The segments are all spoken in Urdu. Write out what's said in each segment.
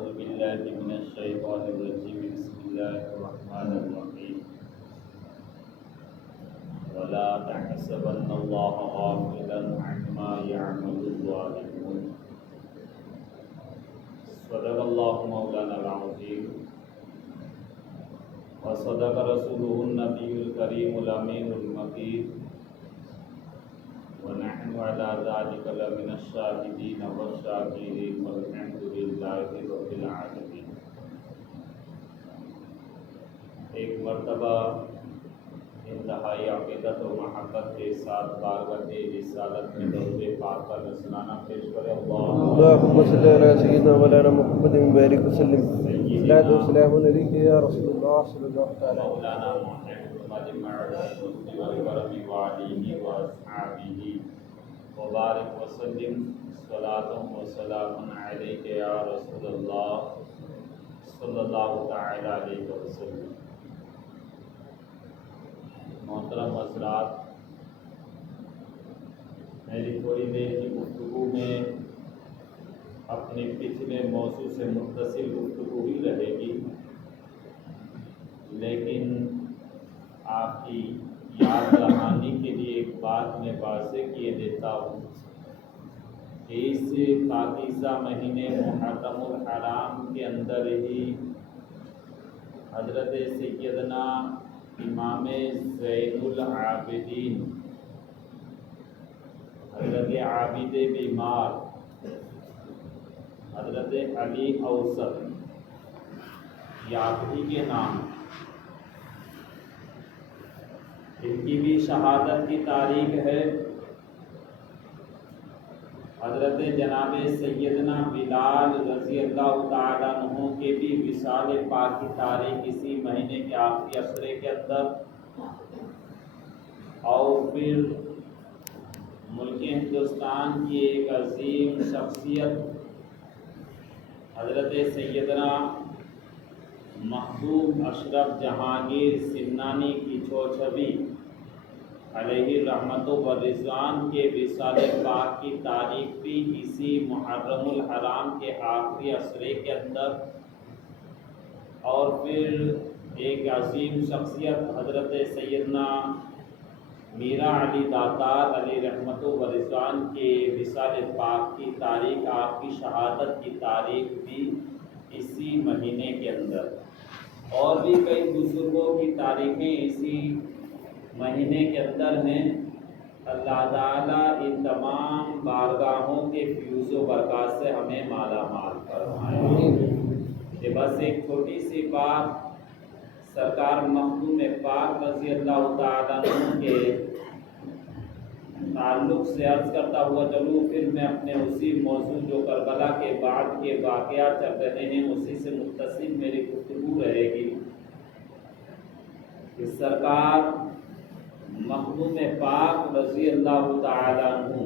أعوذ بالله من الشيطان الرجيم بسم الله الرحمن الرحيم ولا تحسبن الله غافلا عما يعمل الظالمون صدق الله مولانا العظيم وصدق رسوله النبي الكريم الأمين المكين ونحن على ذلك لمن الشاهدين والشاكرين والحمد لله رب العالمين۔ ایک مرتبہ انتہائی عقیدت و محبت کے ساتھ بارگاہ رسالت میں درود پاک کا نذرانہ پیش کرے۔ اللهم صل على سيدنا مولانا محمد وبارك وسلم صلاة والسلام عليك يا رسول الله صلى الله عليه وسلم مولانا محمد الکرم وعلیہ واصحابہ وبارک وسلم صلاۃ و سلام علیک یا رسول اللہ صلی اللہ تعالی علیہ وسلم۔ محترم حضرات، میری تھوڑی دیر کی گفتگو میں اپنے پچھلے موضوع سے متصل گفتگو ہی رہے گی، لیکن آپ کی یاد دہانی کے لیے ایک بات میں واضح کیے دیتا ہوں کہ اس پاکیزہ مہینے محرم الحرام کے اندر ہی حضرت سیدنا امام زین العابدین حضرت عابد بیمار حضرت علی اوسط یافعی کے نام ان کی بھی شہادت کی تاریخ ہے۔ حضرت جناب سیدنا بلال رضی اللہ تعالیٰ عنہ کے بھی وصال پاک کی تاریخ اسی مہینے کے آخری عشرے کے اندر، اور پھر ملک ہندوستان کی ایک عظیم شخصیت حضرت سیدنا محبوب اشرف جہانگیر سمنانی کی چھوچھوی علیہ رحمت و رضوان کے وصال پاک کی تاریخ بھی اسی محرم الحرام کے آخری عشرے کے اندر، اور پھر ایک عظیم شخصیت حضرت سیدنا میرا علی داتار علیہ رحمت و رضوان کے وصال پاک کی تاریخ، آپ کی شہادت کی تاریخ بھی اسی مہینے کے اندر، اور بھی کئی بزرگوں کی تاریخیں اسی مہینے کے اندر ہیں۔ اللہ تعالیٰ ان تمام بارگاہوں کے فیوز و برکات سے ہمیں مالا مال فرمائے۔ کہ بس ایک چھوٹی سی بات سرکار مخدوم پاک رضی اللہ تعالیٰ عنہ کے تعلق سے عرض کرتا ہوا چلوں، پھر میں اپنے اسی موضوع جو کربلا کے بعد کے واقعات چل رہے ہیں اسی سے متصل میری گفتگو رہے گی کہ سرکار مخدوم پاک رضی اللہ تعالیٰ عنہ،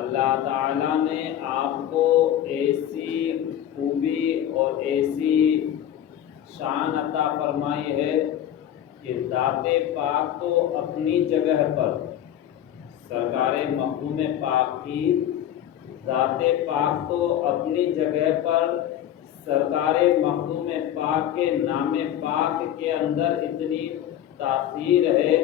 اللہ تعالیٰ نے آپ کو ایسی خوبی اور ایسی شان عطا فرمائی ہے کہ ذات پاک تو اپنی جگہ پر، سرکار مخدوم پاک کی ذات پاک تو اپنی جگہ پر، سرکار مخدوم پاک کے نام پاک کے اندر اتنی تاثیر ہے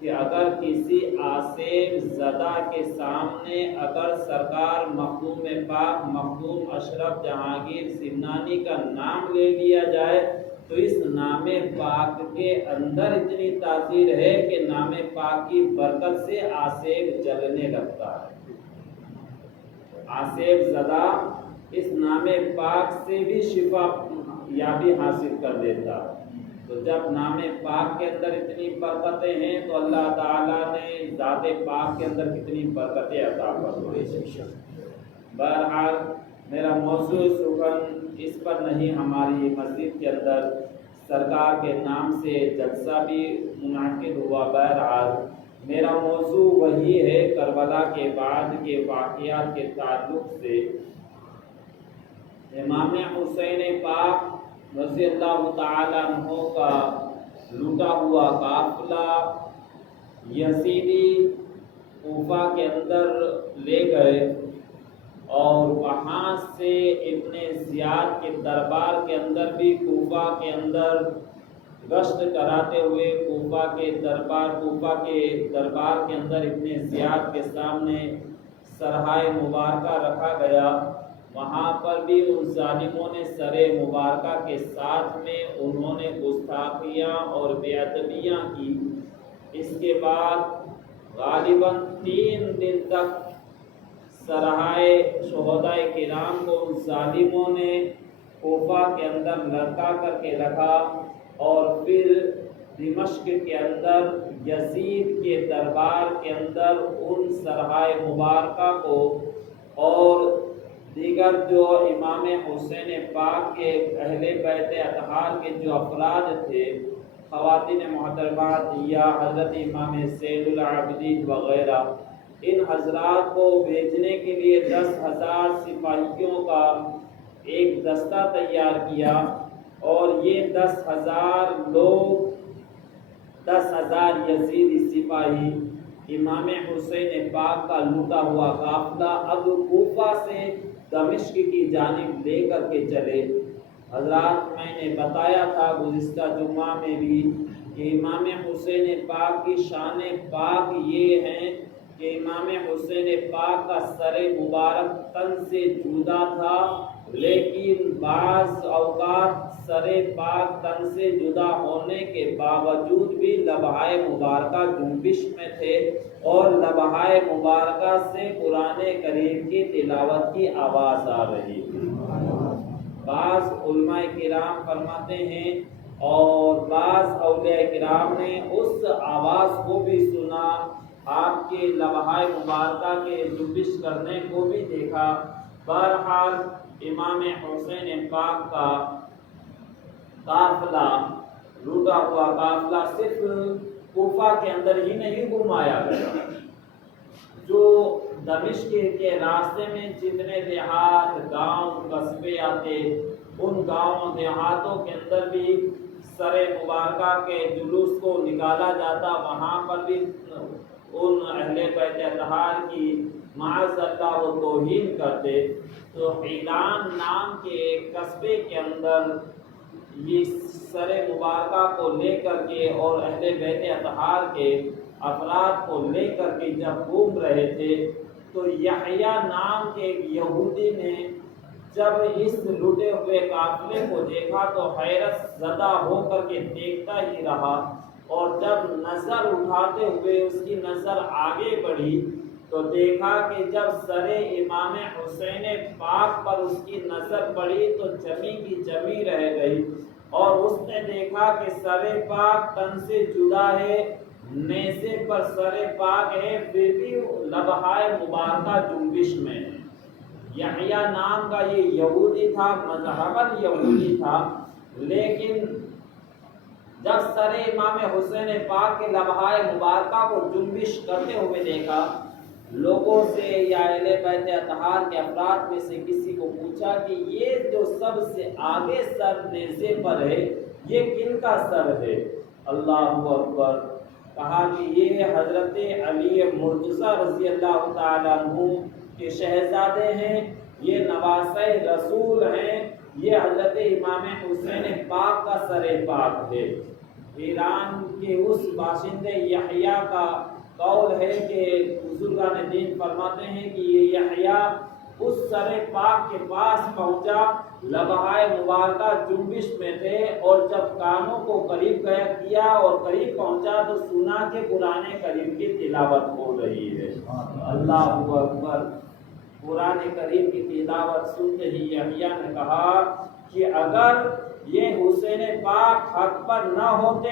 کہ اگر کسی آصف زدہ کے سامنے اگر سرکار مخدوم پاک مخدوم اشرف جہانگیر سمنانی کا نام لے لیا جائے تو اس نام پاک کے اندر اتنی تاثیر ہے کہ نام پاک کی برکت سے آصف جلنے لگتا ہے۔ آصف زدہ اس نام پاک سے بھی شفا یابی حاصل کر دیتا ہے۔ تو جب نام پاک کے اندر اتنی برکتیں ہیں تو اللہ تعالیٰ نے ذات پاک کے اندر کتنی برکتیں عطا فرمائی۔ بہرحال میرا موضوع سخن اس پر نہیں، ہماری مسجد کے اندر سرکار کے نام سے جلسہ بھی منعقد ہوا۔ بہرحال میرا موضوع وہی ہے، کربلا کے بعد کے واقعات کے تعلق سے امام حسین پاک رضی اللہ تعالیٰ عنہ کا لوٹا ہوا قافلہ یزیدی کوفہ کے اندر لے گئے اور وہاں سے ابن زیاد کے دربار کے اندر بھی کوفہ کے اندر گشت کراتے ہوئے کوفہ کے دربار کے اندر ابن زیاد کے سامنے سرہائے مبارکہ رکھا گیا. وہاں پر بھی ان ظالموں نے سر مبارکہ کے ساتھ میں انہوں نے گستاخیاں اور بے ادبیاں کی. اس کے بعد غالباً 3 دن تک سرہائے شہدائے کرام کو ان ظالموں نے کوفہ کے اندر لٹکا کر کے رکھا اور پھر دمشق کے اندر یزید کے دربار کے اندر ان سرہائے مبارکہ کو اور دیگر جو امام حسین پاک کے اہل بیت اطہار کے جو افراد تھے، خواتین محترمات یا حضرت امام زین العابدین وغیرہ، ان حضرات کو بھیجنے کے لیے 10,000 سپاہیوں کا ایک دستہ تیار کیا اور یہ 10,000 لوگ 10,000 یزیدی سپاہی امام حسین پاک کا لوٹا ہوا قافلہ اب کوفہ سے دمشق کی جانب لے کر کے چلے. حضرات، میں نے بتایا تھا گزشتہ جمعہ میں بھی کہ امام حسین پاک کی شان پاک یہ ہے کہ امام حسین پاک کا سر مبارک تن سے جدا تھا، لیکن بعض اوقات سر پاک تن سے جدا ہونے کے باوجود بھی لبہائے مبارکہ جنبش میں تھے اور لبہائے مبارکہ سے قرآن کریم کی تلاوت کی آواز آ رہی تھی. بعض علماء کرام فرماتے ہیں اور بعض اولیاء کرام نے اس آواز کو بھی سنا، آپ کے لبہائے مبارکہ کے جنبش کرنے کو بھی دیکھا. بہرحال امام حسین پاک کا قافلہ، لوٹا ہوا قافلہ صرف کوفہ کے اندر ہی نہیں گھمایا گیا، جو دمشق کے راستے میں جتنے دیہات، گاؤں، قصبے آتے، ان گاؤں دیہاتوں کے اندر بھی سر مبارکہ کے جلوس کو نکالا جاتا. وہاں پر بھی ان اہل بیت اطہار کی معاذ اللہ و توہین کرتے. تو اعلان نام کے ایک قصبے کے اندر یہ سر مبارکہ کو لے کر کے اور اہل بیت اطہار کے افراد کو لے کر کے جب گھوم رہے تھے تو یحییٰ نام کے ایک یہودی نے جب اس لوٹے ہوئے قافلے کو دیکھا تو حیرت زدہ ہو کر کے دیکھتا ہی رہا، اور جب نظر اٹھاتے ہوئے اس کی نظر آگے بڑھی تو دیکھا کہ جب سر امام حسین پاک پر اس کی نظر پڑی تو جمی کی جمی رہ گئی، اور اس نے دیکھا کہ سر پاک تن سے جدا ہے، نیزے پر سر پاک ہے، پھر بھی لبہائے مبارکہ جنبش میں ہے. یحییٰ نام کا یہ یہودی تھا، مذہباً یہودی تھا، لیکن جب سر امام حسین پاک کے لبہائے مبارکہ کو جنبش کرتے ہوئے دیکھا، لوگوں سے یا اہل بیت اطہار کے افراد میں سے کسی کو پوچھا کہ یہ جو سب سے آگے سر نیزے پر ہے یہ کن کا سر ہے؟ اللہ اکبر. کہا کہ یہ حضرت علی مرتضیٰ رضی اللہ تعالیٰ عنہ کے شہزادے ہیں، یہ نواسۂ رسول ہیں، یہ حضرت امام حسین پاک کا سر پاک ہے. ایران کے اس باشندے یحییٰ کا قول ہے کہ بزرگان دین فرماتے ہیں کہ یہ یحییٰ اس سر پاک کے پاس پہنچا، لبہائے مبارکہ جنبش میں تھے، اور جب کانوں کو قریب کیا اور قریب پہنچا تو سنا کہ قرآن کریم کی تلاوت ہو رہی ہے. اللہ اکبر. قرآن کریم کی تلاوت سنتے ہی یحییٰ نے کہا کہ اگر یہ حسین پاک حق پر نہ ہوتے،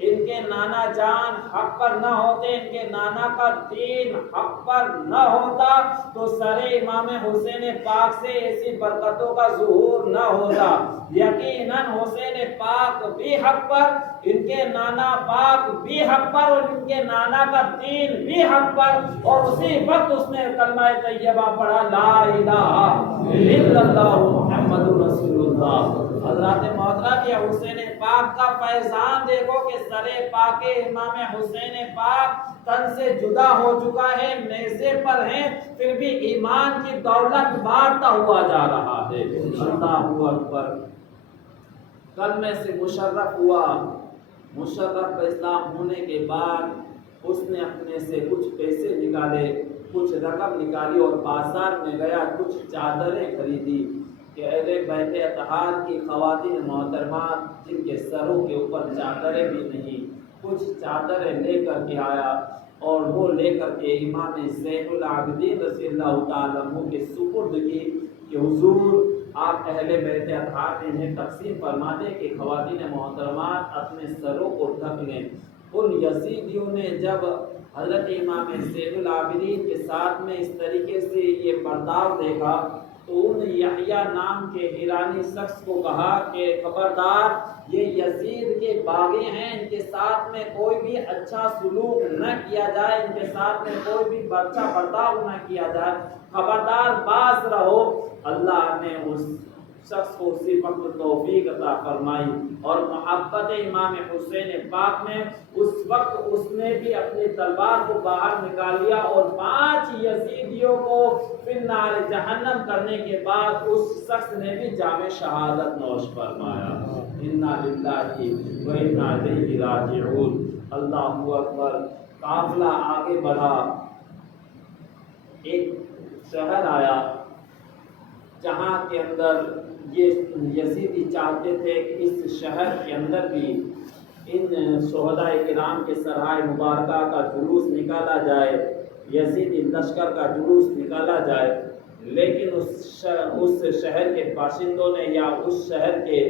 ان کے نانا جان حق پر نہ ہوتے، ان کے نانا کا دین حق پر نہ ہوتا تو سر امام حسین پاک سے ایسی برکتوں کا ظہور نہ ہوتا. یقیناً حسین پاک بھی حق پر ان کے نانا پاک بھی حق پر اور ان کے نانا کا دین بھی حق پر، اور اسی وقت اس نے کلمہ طیبہ پڑھا لا الہ الا اللہ محمد رسول اللہ۔ حضرات محترم یہ حسین پاک کا فیضان دیکھو کہ سر پاک امام حسین پاک تن سے جدا ہو چکا ہے، نیزے پر ہیں، پھر بھی ایمان کی دولت بانٹتا ہوا جا رہا ہے۔ اللہ اکبر۔ کلمے سے مشرف ہوا، مشرف اسلام ہونے کے بعد اس نے اپنے سے کچھ پیسے نکالے، کچھ رقم نکالی اور بازار میں گیا، کچھ چادریں خریدی کہ اہل بیت اطہار کی خواتین محترمات جن کے سروں کے اوپر چادریں بھی نہیں، کچھ چادریں لے کر کے آیا اور وہ لے کر کے امام زین العابدین رضی اللہ تعالیٰ عنہ کے سپرد کی کہ حضور آپ اہل بیت اطہار میں انہیں تقسیم فرما دیں کہ خواتین محترمات اپنے سروں کو ڈھک لیں۔ ان یزیدیوں نے جب حضرت امام زین العابدین کے ساتھ میں اس طریقے سے یہ برتاؤ دیکھا تو ان یحییٰ نام کے ایرانی شخص کو کہا کہ خبردار، یہ یزید کے باغی ہیں، ان کے ساتھ میں کوئی بھی اچھا سلوک نہ کیا جائے، ان کے ساتھ میں کوئی بھی اچھا برتاؤ نہ کیا جائے، خبردار باز رہو۔ اللہ نے اس شخص کو اسی وقت توفیق عطا فرمائی اور محبت امام حسین پاک میں اس وقت اس نے بھی اپنی تلوار کو باہر نکال لیا اور 5 یزیدیوں کو فی النار جہنم کرنے کے بعد اس شخص نے بھی جام شہادت نوش فرمایا۔ انا للہ و انا الیہ راجعون۔ اللہ اکبر۔ قافلہ آگے بڑھا، ایک شہر آیا جہاں کے اندر یہ یزیدی چاہتے تھے کہ اس شہر کے اندر بھی ان شہداء کرام کے سرائے مبارکہ کا جلوس نکالا جائے، یزیدی لشکر کا جلوس نکالا جائے، لیکن اس شہر کے باشندوں نے یا اس شہر کے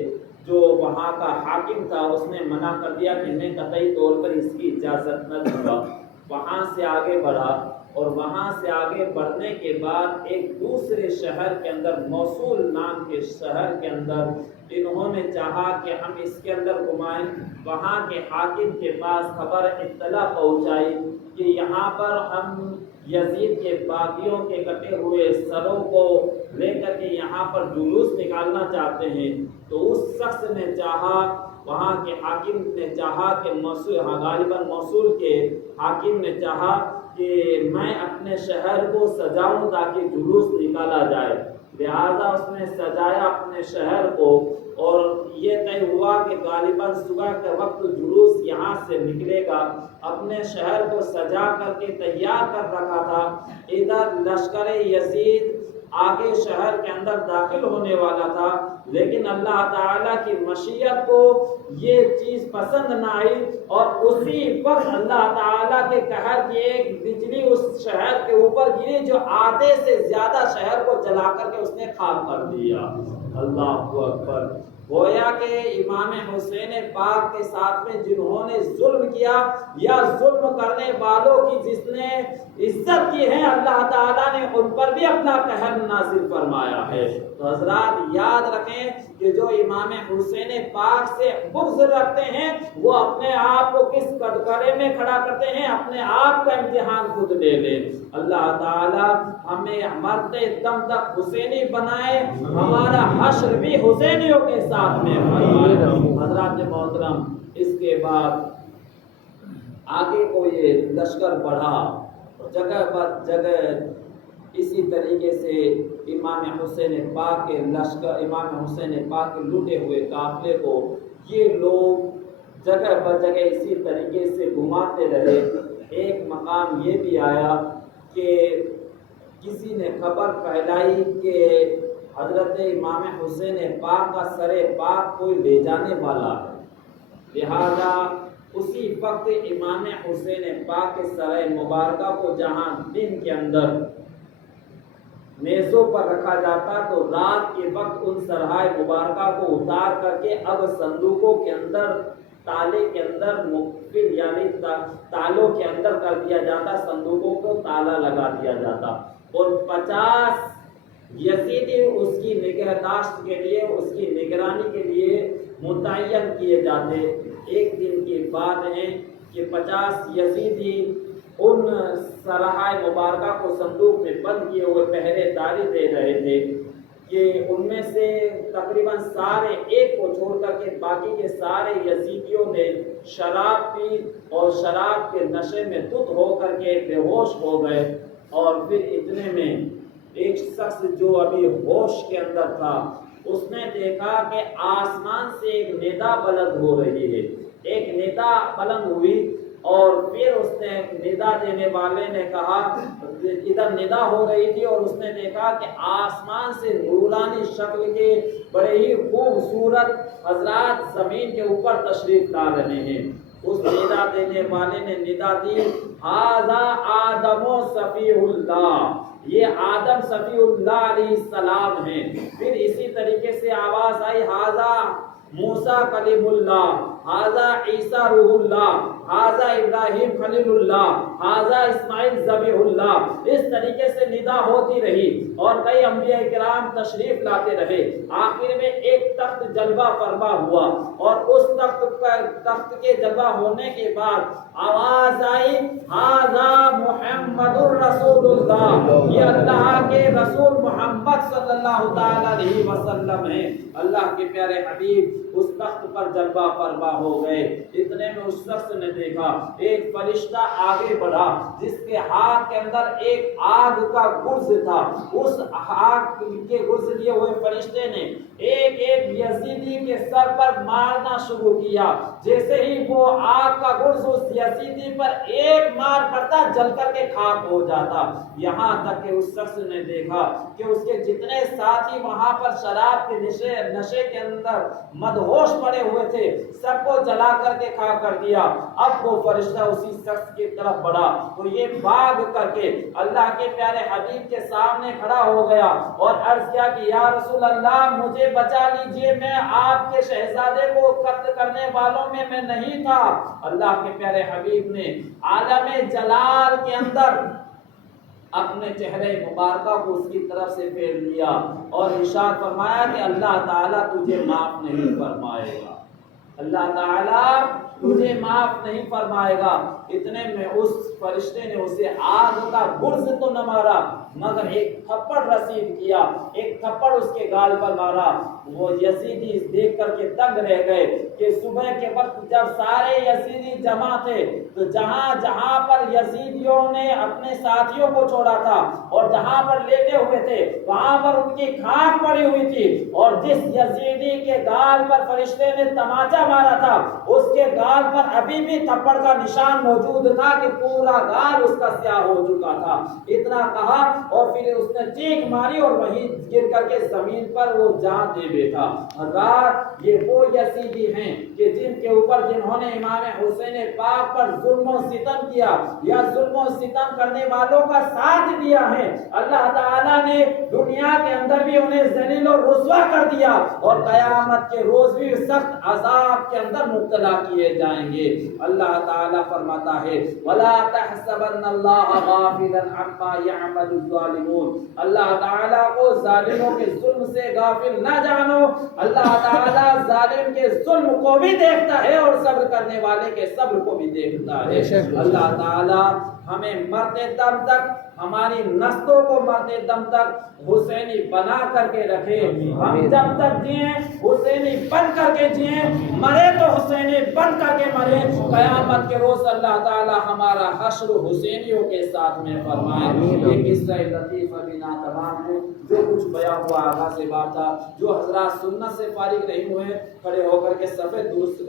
جو وہاں کا حاکم تھا اس نے منع کر دیا کہ میں قطعی طور پر اس کی اجازت نہ دوں گا۔ وہاں سے آگے بڑھا اور وہاں سے آگے بڑھنے کے بعد ایک دوسرے شہر کے اندر، موصول نام کے شہر کے اندر انہوں نے چاہا کہ ہم اس کے اندر گھمائیں۔ وہاں کے حاکم کے پاس خبر اطلاع پہنچائی کہ یہاں پر ہم یزید کے باغیوں کے کٹے ہوئے سروں کو لے کر کے یہاں پر جلوس نکالنا چاہتے ہیں۔ تو اس شخص نے چاہا، وہاں کے حاکم نے چاہا کہ غالباً موصول کے حاکم نے چاہا کہ میں اپنے شہر کو سجاؤں تاکہ جلوس نکالا جائے، لہذا اس نے سجایا اپنے شہر کو اور یہ طے ہوا کہ غالباً صبح کے وقت جلوس یہاں سے نکلے گا۔ اپنے شہر کو سجا کر کے تیار کر رکھا تھا، ادھر لشکر یزید آگے شہر کے اندر داخل ہونے والا تھا، لیکن اللہ تعالیٰ کی مشیت کو یہ چیز پسند نہ آئی اور اسی وقت اللہ تعالیٰ کے قہر کی ایک بجلی اس شہر کے اوپر گری جو آدھے سے زیادہ شہر کو جلا کر کے اس نے خاک کر دیا۔ اللہ اکبر۔ گویا کہ امام حسین پاک کے ساتھ میں جنہوں نے ظلم کیا یا ظلم کرنے والوں کی جس نے عزت کی ہے، اللہ تعالیٰ نے ان پر بھی اپنا قہر نازل فرمایا ہے۔ تو حضرات یاد رکھیں کہ جو امام حسین پاک سے بغض رکھتے ہیں وہ اپنے آپ کو کس کٹگرے میں کھڑا کرتے ہیں، اپنے آپ کا امتحان خود لے لیں۔ اللہ تعالیٰ ہمیں مرتے دم تک حسینی بنائے، ہمارا حشر بھی حسینیوں کے ساتھ میں فرمائے۔ حضرات محترم، اس کے بعد آگے کو یہ لشکر بڑھا، جگہ پر جگہ اسی طریقے سے امام حسین پاک کے لشکر، امام حسین پاک کے لوٹے ہوئے قافلے کو یہ لوگ جگہ پر جگہ اسی طریقے سے گھماتے رہے۔ ایک مقام یہ بھی آیا کہ کسی نے خبر پھیلائی کہ حضرت امام حسین پاک کا سر پاک کوئی لے جانے والا ہے، لہذا اسی وقت امام حسین پاک کے سر مبارکہ کو جہاں دن کے اندر میزوں پر رکھا جاتا تو رات کے وقت ان سرائے مبارکہ کو اتار کر کے اب صندوقوں کے اندر، تالے کے اندر مقفل یعنی تالوں کے اندر کر دیا جاتا، صندوقوں کو تالا لگا دیا جاتا اور 50 یزیدی اس کی نگہداشت کے لیے، اس کی نگرانی کے لیے متعین کیے جاتے ایک دن کی بات ہے کہ 50 یزیدی ان سراہائے مبارکہ کو صندوق میں بند کیے ہوئے پہرے داری دے رہے تھے کہ ان میں سے تقریباً سارے ایک کو چھوڑ کر کے باقی کے سارے یزیدیوں نے شراب پی اور شراب کے نشے میں دھت ہو کر کے بے ہوش ہو گئے. اور پھر اتنے میں ایک شخص جو ابھی ہوش کے اندر تھا اس نے دیکھا کہ آسمان سے ایک ندا بلند ہو رہی ہے. ایک ندا بلند ہوئی اور پھر اس نے ندا دینے والے نے کہا، ادھر ندا ہو رہی تھی اور اس نے دیکھا کہ آسمان سے نورانی شکل کے بڑے ہی خوبصورت حضرات زمین کے اوپر تشریف لا رہے ہیں. اس ندا دینے والے نے ندا دی، ھذا آدم صفی اللہ، یہ آدم صفی اللہ علیہ السلام ہیں. پھر اسی طریقے سے آواز آئی، ھذا موسیٰ کلیم اللہ، ھذا عیسیٰ روح اللہ، ھذا ابراہیم خلیل اللہ، ھذا اسماعیل ذبیح اللہ. اس طریقے سے ندا ہوتی رہی اور کئی انبیاء کرام تشریف لاتے رہے. آخر میں ایک تخت جلوہ فرما ہوا اور اس تخت کے جلوہ ہونے کے بعد آواز آئی، ھذا محمد الرسول اللہ، یہ اللہ کے رسول محمد صلی اللہ تعالی علیہ وسلم ہیں. اللہ کے پیارے حبیب اس تخت پر جلوہ فرما ہو گئے. اتنے میں اس شخص نے دیکھا ایک فرشتہ آگے بڑھا جس کے ہاتھ کے اندر ایک آگ کا گرز تھا. اس آگ کے گرز لیے ہوئے فرشتے نے ایک ایک یزیدی کے سر پر مارنا شروع کیا. جیسے ہی وہ آگ کا گرز اس یزیدی پر ایک مار پڑتا جل کر کے خاک ہو جاتا. یہاں تک کہ اس شخص نے دیکھا کہ اس کے جتنے ساتھی وہاں پر شراب کے نشے کے اندر مدہوش پڑے ہوئے تھے سب کو جلا کر کے کھا کر دیا. اب وہ فرشتہ اسی شخص کی طرف بڑھا تو یہ بھاگ کر کے اللہ کے پیارے حبیب کے سامنے کھڑا ہو گیا اور عرض کیا کہ یا رسول اللہ مجھے بچا لیجئے، میں آپ کے شہزادے کو قتل کرنے والوں میں نہیں تھا. اللہ کے پیارے حبیب نے عالم جلال کے اندر اپنے چہرے مبارکہ کو اس کی طرف سے پھیر لیا اور ارشاد فرمایا کہ اللہ تعالیٰ تجھے معاف نہیں فرمائے گا، اللہ تعالیٰ تجھے معاف نہیں فرمائے گا. اتنے میں اس فرشتے نے اسے آگ کا گرز تو نہ مارا مگر ایک تھپڑ رسید کیا، ایک تھپڑ اس کے گال پر مارا. وہ یزیدی دیکھ کر کے دنگ رہ گئے کہ صبح کے وقت جب سارے یزیدی جمع تھے تو جہاں جہاں پر یزیدیوں نے اپنے ساتھیوں کو چھوڑا تھا اور جہاں پر لیٹے ہوئے تھے وہاں پر ان کی کھاک پڑی ہوئی تھی اور جس یزیدی کے گال پر فرشتے نے تماچا مارا تھا اس کے گال پر ابھی بھی تھپڑ کا نشان موجود تھا کہ پورا گال اس کا سیاہ ہو چکا تھا. اتنا کہا اور پھر اس نے چیخ ماری اور وہیں گر کر کے زمین پر وہ جان دے بیٹھا. حضرات یہ وہ یزیدی ہیں کہ جن کے اوپر جنہوں نے امام حسین پاک پر ظلم و ستم کیا یا ظلم و ستم کرنے والوں کا ساتھ دیا ہے. اللہ تعالیٰ نے دنیا کے اندر بھی انہیں ذلیل و رسوا کر دیا اور قیامت کے روز بھی سخت عذاب کے اندر مبتلا کیے جائیں گے. اللہ تعالیٰ فرماتا ہے وَلَا تَحْسَبَنَّ اللَّهَ غَافِلًا عَمَّا يَعْمَلُ الظَّالِمُونَ، اللہ تعالیٰ کو ظالموں کے ظلم سے غافل نہ جانو. اللہ تعالیٰ ظالم کے ظلم کو بھی دیکھتا ہے اور صبر کرنے والے کے صبر کو بھی دیکھتا ہے. اللہ تعالیٰ ہمیں مرتے دم تک، ہماری نسلوں کو مرتے دم تک حسینی بنا کر کے رکھے. ہم جب تک جئیں حسینی بن کر کے جئیں، مرے تو حسینی بن کر کے مرے. قیامت کے روز اللہ تعالی ہمارا حشر حسینیوں کے ساتھ میں فرمائے. یہ قصہ لطیفہ بنا تمام ہے جو کچھ بیان ہوا آغاز سے بات تھا. جو حضرات سنت سے فارغ نہیں ہوئے کھڑے ہو کر کے صفحے درست